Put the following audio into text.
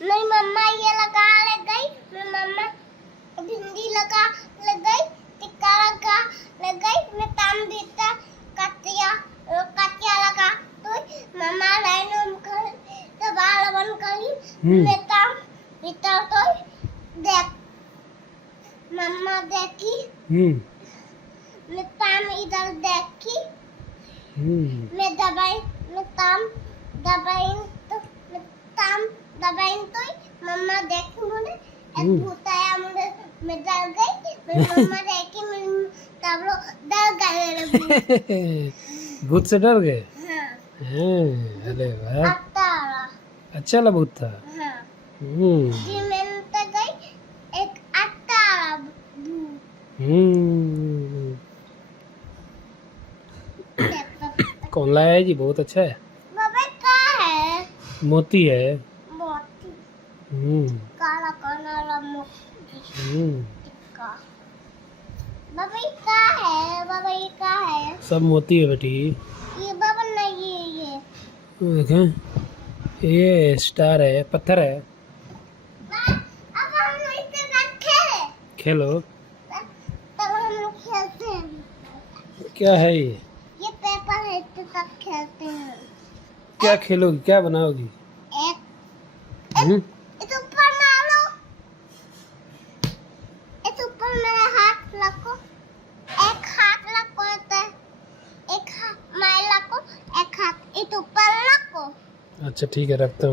नहीं मम्मा ये लगा ले गई, मैं मम्मा भिंडी लगा ले गई, टिक्का लगा ले गई, मैं ताम बीता कटिया लगा तो मम्मा लाइन कर तो बाल बन करी मैं ताम बीता तो देख मम्मा देखी मैं ताम इधर देखी मैं ताम दबाई तो मम्मा देखी मुझे एक भूत आया मुझे मैं डर गई मैं मम्मा देखी मैं तब लोग डर गए भूत से डर गए। हाँ अरे वाह, अच्छा लगा भूत था। हाँ जी मैं तो गई एक अट्टा कौन लाया है जी? बहुत अच्छा है। बाबा क्या है? मोती है। मोती काला काला मोती टिक्का। बाबा ये क्या है? बाबा ये क्या है? सब मोती है बेटी। ये बाबा नहीं ये देखें, ये स्टार है, पत्थर है। अब हम लोग इसे रखे खेलो। तब हम लोग खेलते हैं। क्या है ये? ये पेपर है तो तब खेलते हैं। क्या खेलोगी, क्या बनाओगी? एक इस ऊपर मारो, इस ऊपर मेरा हाथ रखो, एक हाथ रखो एक हाथ मार रखो, एक हाथ इस ऊपर रखो। अच्छा ठीक है, रखता हूँ।